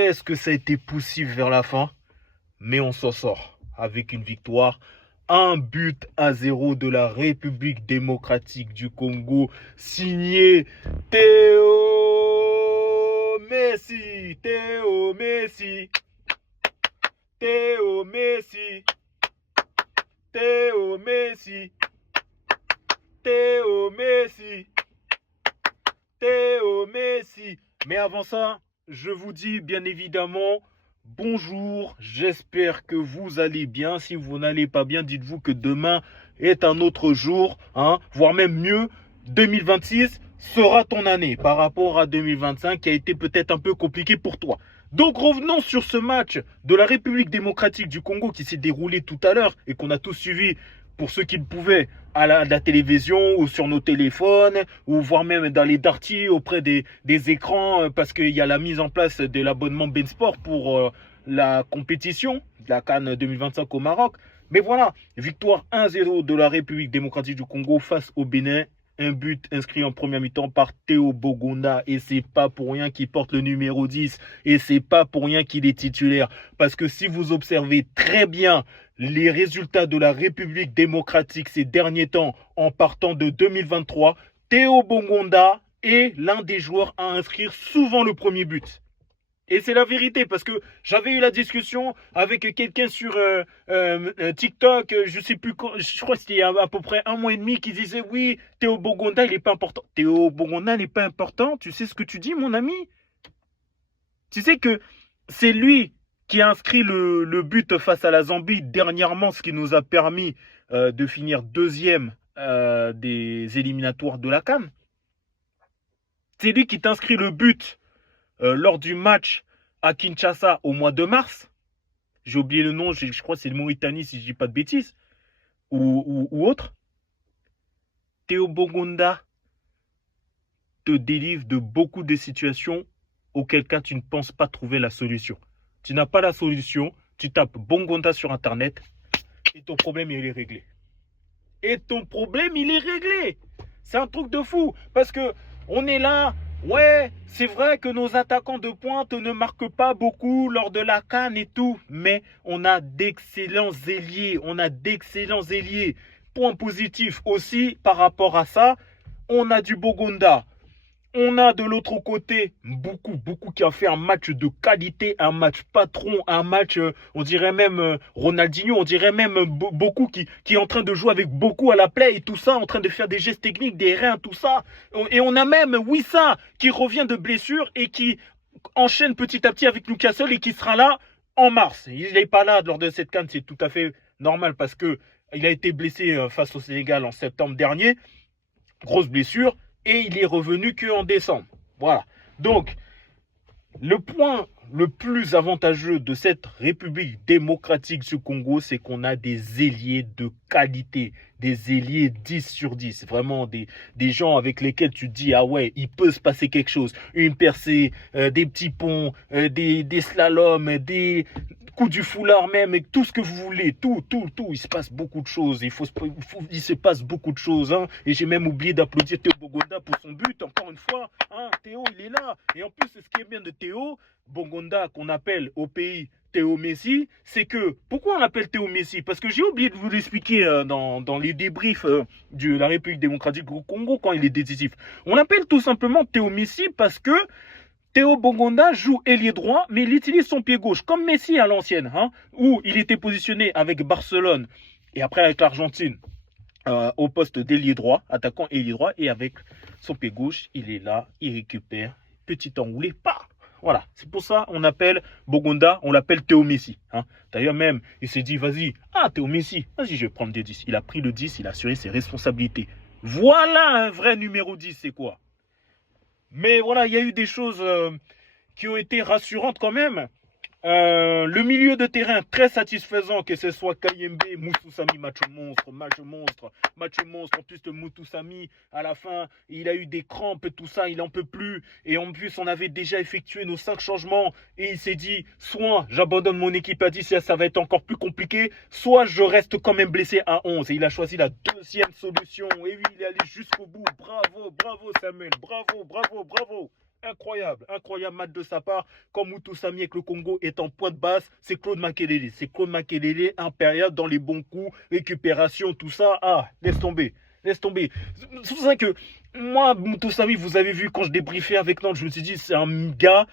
Est-ce que ça a été poussif vers la fin? Mais on s'en sort avec une victoire. 1-0 de la République démocratique du Congo, signé Théo Messi. Théo Messi. Théo Messi. Théo Messi. Théo Messi. Théo Messi. Mais avant ça, je vous dis bien évidemment bonjour, j'espère que vous allez bien. Si vous n'allez pas bien, dites-vous que demain est un autre jour, voire même mieux, 2026 sera ton année par rapport à 2025 qui a été peut-être un peu compliqué pour toi. Donc revenons sur ce match de la République démocratique du Congo qui s'est déroulé tout à l'heure et qu'on a tous suivi pour ceux qui le pouvaient à la télévision ou sur nos téléphones ou voire même dans les dartiers auprès des écrans parce qu'il y a la mise en place de l'abonnement Bensport pour la compétition de la CAN 2025 au Maroc. Mais voilà, victoire 1-0 de la République démocratique du Congo face au Bénin. Un but inscrit en première mi-temps par Théo Bogonda et c'est pas pour rien qu'il porte le numéro 10 et c'est pas pour rien qu'il est titulaire parce que si vous observez très bien les résultats de la République démocratique ces derniers temps en partant de 2023, Théo Bogonda est l'un des joueurs à inscrire souvent le premier but. Et c'est la vérité parce que j'avais eu la discussion avec quelqu'un sur TikTok, je sais plus, je crois que c'était à peu près 1 mois et demi qui disait oui, Théo Bogonda il n'est pas important. Théo Bogonda n'est pas important, tu sais ce que tu dis mon ami? Tu sais que c'est lui qui a inscrit le but face à la Zambie dernièrement, ce qui nous a permis de finir deuxième des éliminatoires de la CAN. C'est lui qui t'inscrit le but lors du match à Kinshasa au mois de mars. J'ai oublié le nom, je crois que c'est le Mauritanie si je ne dis pas de bêtises. Ou autre. Théo Bogonda te délivre de beaucoup de situations auquel cas tu ne penses pas trouver la solution. Tu n'as pas la solution, tu tapes Bogonda sur internet et ton problème il est réglé. Et ton problème il est réglé. C'est un truc de fou parce que on est là. Ouais, c'est vrai que nos attaquants de pointe ne marquent pas beaucoup lors de la CAN et tout, mais on a d'excellents ailiers, Point positif aussi par rapport à ça, on a du Bogonda. On a de l'autre côté beaucoup qui a fait un match de qualité, un match patron, un match, on dirait même Ronaldinho, on dirait même beaucoup qui est en train de jouer avec beaucoup à la play et tout ça, en train de faire des gestes techniques, des reins, tout ça. Et on a même Wissa qui revient de blessure et qui enchaîne petit à petit avec Newcastle et qui sera là en mars. Il n'est pas là lors de cette CAN, c'est tout à fait normal parce que il a été blessé face au Sénégal en septembre dernier. Grosse blessure. Et il est revenu qu'en décembre. Voilà. Donc, le point le plus avantageux de cette République démocratique du Congo, c'est qu'on a des ailiers de qualité, des ailiers 10 sur 10. Vraiment des gens avec lesquels tu te dis, ah ouais, il peut se passer quelque chose. Une percée, des petits ponts, des slaloms, des coups du foulard même, et tout ce que vous voulez, tout. Il se passe beaucoup de choses. Il se passe beaucoup de choses. Et j'ai même oublié d'applaudir Théo Bogonda pour son but, encore une fois. Théo, il est là. Et en plus, ce qui est bien de Théo Bogonda, qu'on appelle au pays Théo Messi, c'est que, pourquoi on l'appelle Théo Messi? Parce que j'ai oublié de vous l'expliquer dans les débriefs de la République démocratique du Congo quand il est décisif. On l'appelle tout simplement Théo Messi parce que Théo Bogonda joue ailier droit, mais il utilise son pied gauche, comme Messi à l'ancienne, où il était positionné avec Barcelone et après avec l'Argentine au poste d'ailier droit, attaquant ailier droit, et avec son pied gauche, il est là, il récupère, petit enroulé, pas. Voilà, c'est pour ça qu'on appelle Bogonda, on l'appelle Théo Messi. D'ailleurs même, il s'est dit, vas-y, Théo Messi, vas-y, je vais prendre des 10. Il a pris le 10, il a assuré ses responsabilités. Voilà un vrai numéro 10, c'est quoi? Mais voilà, il y a eu des choses qui ont été rassurantes quand même. Le milieu de terrain très satisfaisant, que ce soit Kayembe, Moutoussamy, match monstre. En plus de Moutoussamy, à la fin, il a eu des crampes, tout ça, il n'en peut plus. Et en plus, on avait déjà effectué nos 5 changements. Et il s'est dit, soit j'abandonne mon équipe à 10, ça va être encore plus compliqué, soit je reste quand même blessé à 11. Et il a choisi la deuxième solution. Et oui, il est allé jusqu'au bout. Bravo Samuel, bravo. Incroyable, incroyable match de sa part. Comme Mutusami avec le Congo est en pointe basse, c'est Claude Makelele. C'est Claude Makelele, impérial dans les bons coups, récupération, tout ça. Ah, laisse tomber. Laisse tomber. C'est pour ça que moi, Mutusami, vous avez vu quand je débriefais avec Nantes, je me suis dit, c'est un gars,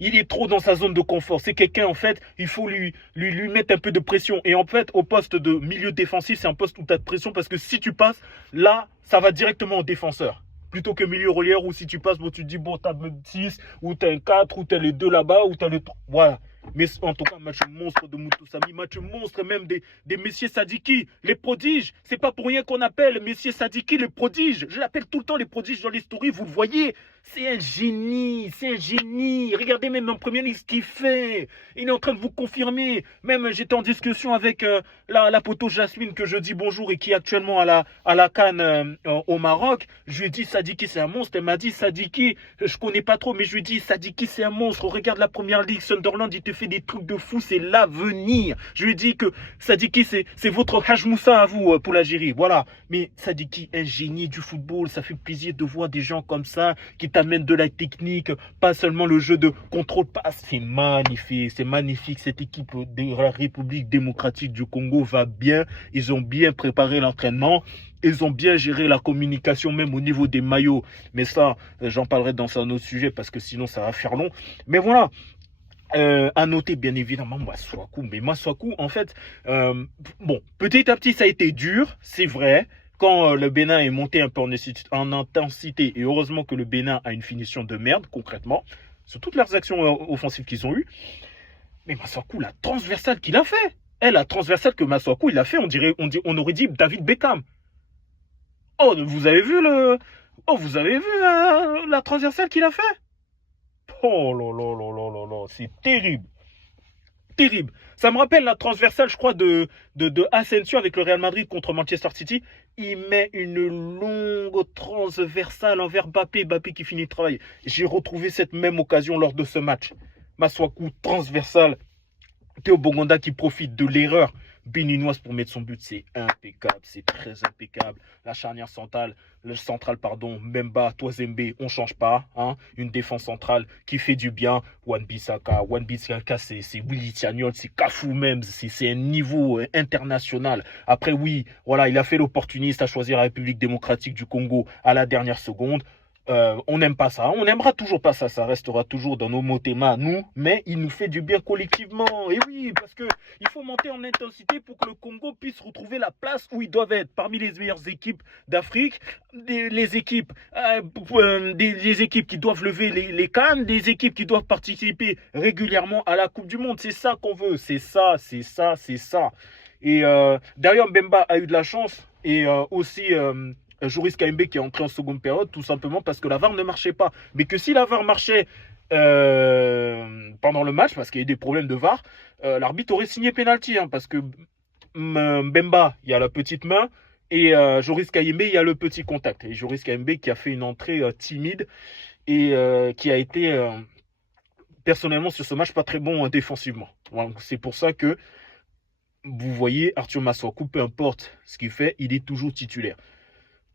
il est trop dans sa zone de confort. C'est quelqu'un, en fait, il faut lui mettre un peu de pression. Et en fait, au poste de milieu défensif, c'est un poste où tu as de pression parce que si tu passes, là, ça va directement au défenseur. Plutôt que milieu relieur où si tu passes, bon, tu te dis, bon, t'as 6, ou t'as un 4, ou t'as les 2 là-bas, ou t'as les 3. Voilà. Mais en tout cas, match monstre de Mutusami, match monstre même des messieurs Sadiki, les prodiges. C'est pas pour rien qu'on appelle messieurs Sadiki les prodiges. Je l'appelle tout le temps les prodiges dans les stories, vous le voyez. C'est un génie, c'est un génie. Regardez même en première ligue ce qu'il fait. Il est en train de vous confirmer. Même j'étais en discussion avec la poteau Jasmine que je dis bonjour et qui est actuellement à la CAN au Maroc. Je lui ai dit Sadiki c'est un monstre. Elle m'a dit Sadiki, je connais pas trop, mais je lui ai dit Sadiki c'est un monstre. Regarde la première ligue, Sunderland, il te fait des trucs de fou, c'est l'avenir. Je lui ai dit que Sadiki c'est votre Haj Moussa à vous pour l'Algérie. Voilà. Mais Sadiki, un génie du football, ça fait plaisir de voir des gens comme ça qui t'amènent de la technique, pas seulement le jeu de contrôle passe. C'est magnifique. Cette équipe de la République démocratique du Congo va bien. Ils ont bien préparé l'entraînement. Ils ont bien géré la communication, même au niveau des maillots. Mais ça, j'en parlerai dans un autre sujet parce que sinon, ça va faire long. Mais voilà. À noter bien évidemment Masuaku, mais Masuaku en fait bon, petit à petit ça a été dur, c'est vrai, quand le Bénin est monté un peu en intensité, et heureusement que le Bénin a une finition de merde concrètement sur toutes leurs actions offensives qu'ils ont eues. Mais Masuaku, la transversale qu'il a fait, la transversale que Masuaku il a fait, on aurait dit David Beckham. Oh, vous avez vu la transversale qu'il a fait? Oh là là là là là là, c'est terrible. Terrible. Ça me rappelle la transversale, je crois, de Asensio avec le Real Madrid contre Manchester City. Il met une longue transversale envers Mbappé. Mbappé qui finit de travailler. J'ai retrouvé cette même occasion lors de ce match. Masuaku, transversale. Théo Bongonda qui profite de l'erreur béninoise pour mettre son but, c'est impeccable, c'est très impeccable. La charnière centrale, Mbemba, Toizembe, on ne change pas. Hein. Une défense centrale qui fait du bien. Wan-Bissaka, c'est Willy Tiagnol, c'est Kafou même, c'est un niveau international. Après oui, voilà, il a fait l'opportuniste à choisir la République démocratique du Congo à la dernière seconde. On n'aime pas ça, on n'aimera toujours pas ça, ça restera toujours dans nos mots thémas, nous, mais il nous fait du bien collectivement. Et oui, parce que il faut monter en intensité pour que le Congo puisse retrouver la place où ils doivent être, parmi les meilleures équipes d'Afrique, les équipes qui doivent lever les cannes, des équipes qui doivent participer régulièrement à la Coupe du Monde. C'est ça qu'on veut, c'est ça. Et d'ailleurs, Mbemba a eu de la chance et aussi Joris Kaimbe qui est entré en seconde période, tout simplement parce que la VAR ne marchait pas. Mais que si la VAR marchait pendant le match, parce qu'il y a eu des problèmes de VAR, l'arbitre aurait signé pénalty, hein, parce que Mbemba, il y a la petite main, et Joris Kaimbe, il y a le petit contact. Et Joris Kaimbe qui a fait une entrée timide et qui a été personnellement sur ce match pas très bon défensivement. Donc, c'est pour ça que vous voyez, Arthur Masuaku, peu importe ce qu'il fait, il est toujours titulaire.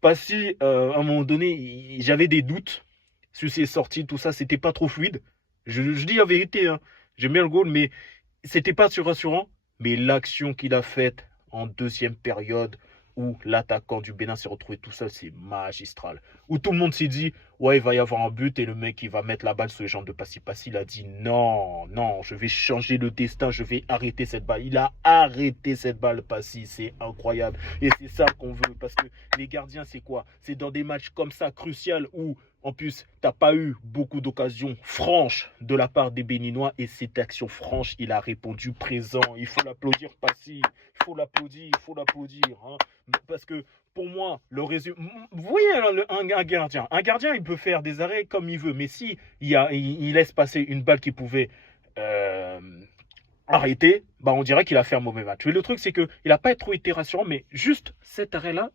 Pas si, à un moment donné, j'avais des doutes sur ses sorties, tout ça, c'était pas trop fluide. Je dis la vérité, hein. J'aime bien le goal, mais c'était pas rassurant. Mais l'action qu'il a faite en deuxième période, où l'attaquant du Bénin s'est retrouvé tout seul, c'est magistral. Où tout le monde s'est dit, ouais, il va y avoir un but, et le mec, il va mettre la balle sur les jambes de Passy. Passy, il a dit, non, je vais changer le destin, je vais arrêter cette balle. Il a arrêté cette balle, Passy, c'est incroyable. Et c'est ça qu'on veut, parce que les gardiens, c'est quoi? C'est dans des matchs comme ça, cruciaux, où en plus, tu n'as pas eu beaucoup d'occasions franches de la part des Béninois. Et cette action franche, il a répondu présent. Il faut l'applaudir, Passy. Il faut l'applaudir. Hein. Parce que pour moi, le résumé... Vous voyez, un gardien, il peut faire des arrêts comme il veut. Mais si il laisse passer une balle qui pouvait arrêter, bah on dirait qu'il a fait un mauvais match. Mais le truc, c'est qu'il n'a pas trop été rassurant. Mais juste cet arrêt-là,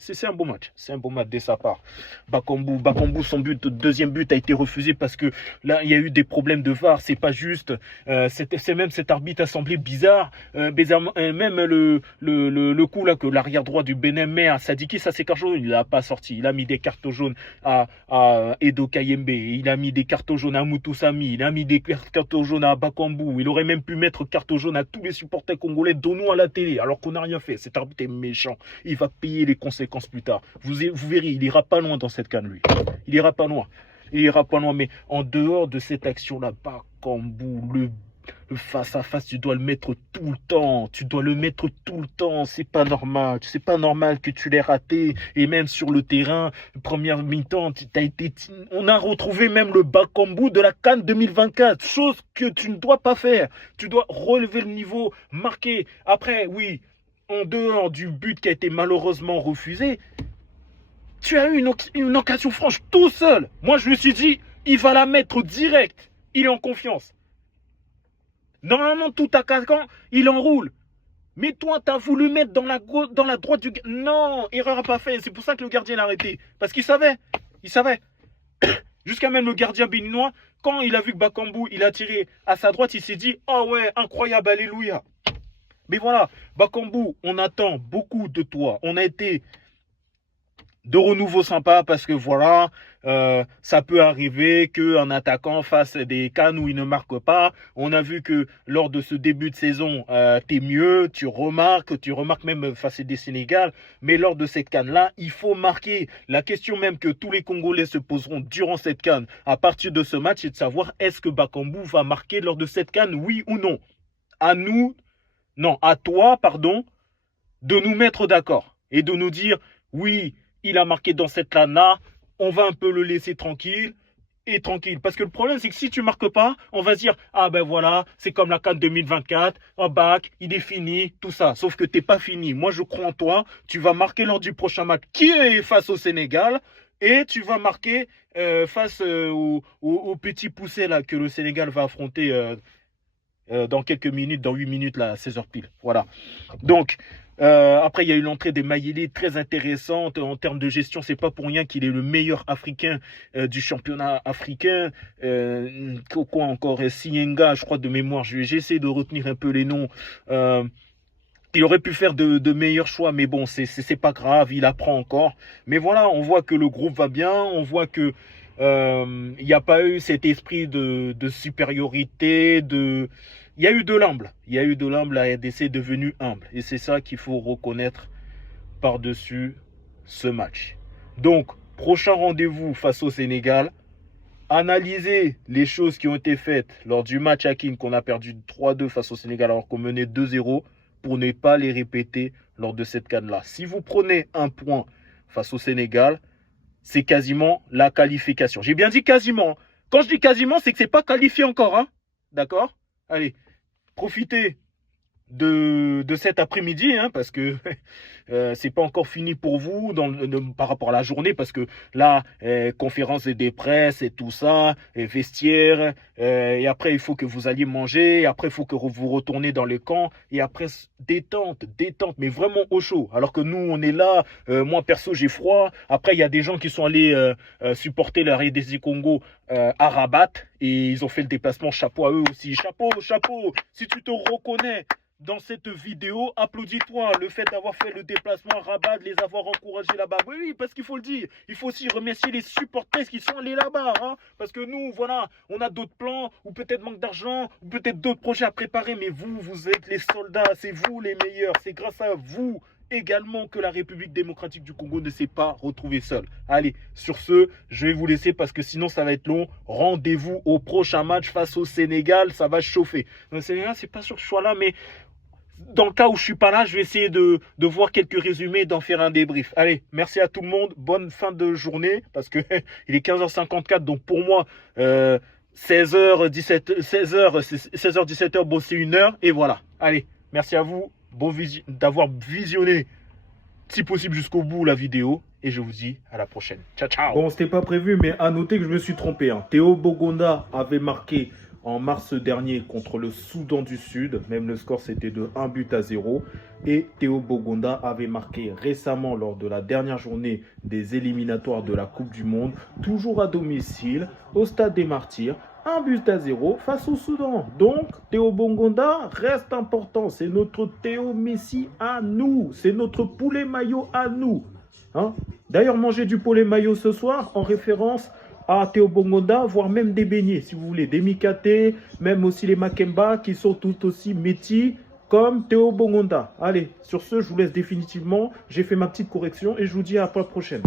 C'est un beau match. C'est un beau match de sa part. Bakambu, son deuxième but a été refusé parce que là, il y a eu des problèmes de VAR. C'est pas juste. C'est même cet arbitre a semblé bizarre. Même le coup là que l'arrière droit du Bénin met à Sadiki, ça c'est carton jaune. Il l'a pas sorti. Il a mis des cartons jaunes à Edo Kayembe. Il a mis des cartons jaunes à Moutou Sami. Il a mis des cartons jaunes à Bakambu. Il aurait même pu mettre carton jaune à tous les supporters congolais dont nous à la télé, alors qu'on n'a rien fait. Cet arbitre est méchant. Il va payer les conséquences plus tard. Vous verrez, il ira pas loin dans cette canne, lui. Il ira pas loin. Il ira pas loin. Mais en dehors de cette action-là, Bakambu, le face-à-face, tu dois le mettre tout le temps. Tu dois le mettre tout le temps. C'est pas normal. C'est pas normal que tu l'aies raté. Et même sur le terrain, première mi-temps, on a retrouvé même le Bakambu de la CAN 2024. Chose que tu ne dois pas faire. Tu dois relever le niveau, marquer. Après, oui, en dehors du but qui a été malheureusement refusé, tu as eu une occasion franche tout seul. Moi, je me suis dit, il va la mettre direct. Il est en confiance. Normalement, tout attaquant, il enroule. Mais toi, tu as voulu mettre dans la droite du... Non, erreur à pas fait. C'est pour ça que le gardien l'a arrêté. Parce qu'il savait. Il savait. Jusqu'à même le gardien béninois, quand il a vu que Bakambu, il a tiré à sa droite, il s'est dit, oh ouais, incroyable, alléluia. Mais voilà, Bakambu, on attend beaucoup de toi. On a été de renouveau sympa parce que voilà, ça peut arriver qu'un attaquant fasse des cannes où il ne marque pas. On a vu que lors de ce début de saison, t'es mieux, tu remarques même face des Sénégal. Mais lors de cette canne-là, il faut marquer. La question même que tous les Congolais se poseront durant cette canne, à partir de ce match, c'est de savoir est-ce que Bakambu va marquer lors de cette canne, oui ou non. À toi, pardon, de nous mettre d'accord et de nous dire, oui, il a marqué dans cette LANA, on va un peu le laisser tranquille. Parce que le problème, c'est que si tu ne marques pas, on va se dire, ah ben voilà, c'est comme la CAN 2024, en bac, il est fini, tout ça. Sauf que tu n'es pas fini. Moi, je crois en toi. Tu vas marquer lors du prochain match qui est face au Sénégal. Et tu vas marquer face au petit poussé là, que le Sénégal va affronter dans quelques minutes, dans 8 minutes, là, à 16h pile. Voilà. Donc, après, il y a eu l'entrée des Mayele très intéressante en termes de gestion. C'est pas pour rien qu'il est le meilleur africain du championnat africain. Quoi encore, Sienga, je crois de mémoire. J'essaie de retenir un peu les noms. Il aurait pu faire de meilleurs choix, mais bon, c'est pas grave, il apprend encore. Mais voilà, on voit que le groupe va bien, on voit que il n'y a pas eu cet esprit de supériorité, il y a eu de l'humble. Il y a eu de l'humble, la RDC est devenue humble. Et c'est ça qu'il faut reconnaître par-dessus ce match. Donc, prochain rendez-vous face au Sénégal. Analysez les choses qui ont été faites lors du match à Kin qu'on a perdu 3-2 face au Sénégal alors qu'on menait 2-0 pour ne pas les répéter lors de cette CAN-là. Si vous prenez un point face au Sénégal, c'est quasiment la qualification. J'ai bien dit quasiment. Quand je dis quasiment, c'est que c'est pas qualifié encore. Hein, d'accord? Allez, profitez de cet après-midi, hein, parce que c'est pas encore fini pour vous par rapport à la journée, parce que là, conférence des presses et tout ça, et vestiaire, et après il faut que vous alliez manger, et après il faut que vous retournez dans le camp, et après détente, mais vraiment au chaud. Alors que nous, on est là, moi perso j'ai froid, après il y a des gens qui sont allés supporter la RDC Congo à Rabat, et ils ont fait le déplacement, chapeau à eux aussi, chapeau, si tu te reconnais dans cette vidéo, applaudis-toi. Le fait d'avoir fait le déplacement à Rabat, de les avoir encouragés là-bas. Oui, parce qu'il faut le dire. Il faut aussi remercier les supporters qui sont allés là-bas. Hein, parce que nous, voilà, on a d'autres plans, ou peut-être manque d'argent, ou peut-être d'autres projets à préparer. Mais vous êtes les soldats. C'est vous les meilleurs. C'est grâce à vous également que la République démocratique du Congo ne s'est pas retrouvée seule. Allez, sur ce, je vais vous laisser parce que sinon ça va être long. Rendez-vous au prochain match face au Sénégal. Ça va chauffer. Le Sénégal, c'est pas sûr que je sois là, mais dans le cas où je suis pas là, je vais essayer de voir quelques résumés et d'en faire un débrief. Allez, merci à tout le monde. Bonne fin de journée parce que il est 15h54. Donc pour moi, 16h, 17h, bon, c'est 1h. Et voilà. Allez, merci à vous d'avoir visionné, si possible, jusqu'au bout la vidéo. Et je vous dis à la prochaine. Ciao, ciao. Bon, c'était pas prévu, mais à noter que je me suis trompé. Hein. Théo Bogonda avait marqué en mars dernier contre le Soudan du Sud. Même le score, c'était de 1-0. Et Théo Bogonda avait marqué récemment lors de la dernière journée des éliminatoires de la Coupe du Monde, toujours à domicile, au Stade des Martyrs. 1-0 face au Soudan. Donc, Théo Bogonda reste important. C'est notre Théo Messi à nous. C'est notre poulet maillot à nous. Hein? D'ailleurs, mangez du poulet maillot ce soir en référence à Théo Bogonda, voire même des beignets, si vous voulez. Des Mikate, même aussi les Makemba qui sont tout aussi métis comme Théo Bogonda. Allez, sur ce, je vous laisse définitivement. J'ai fait ma petite correction et je vous dis à la prochaine.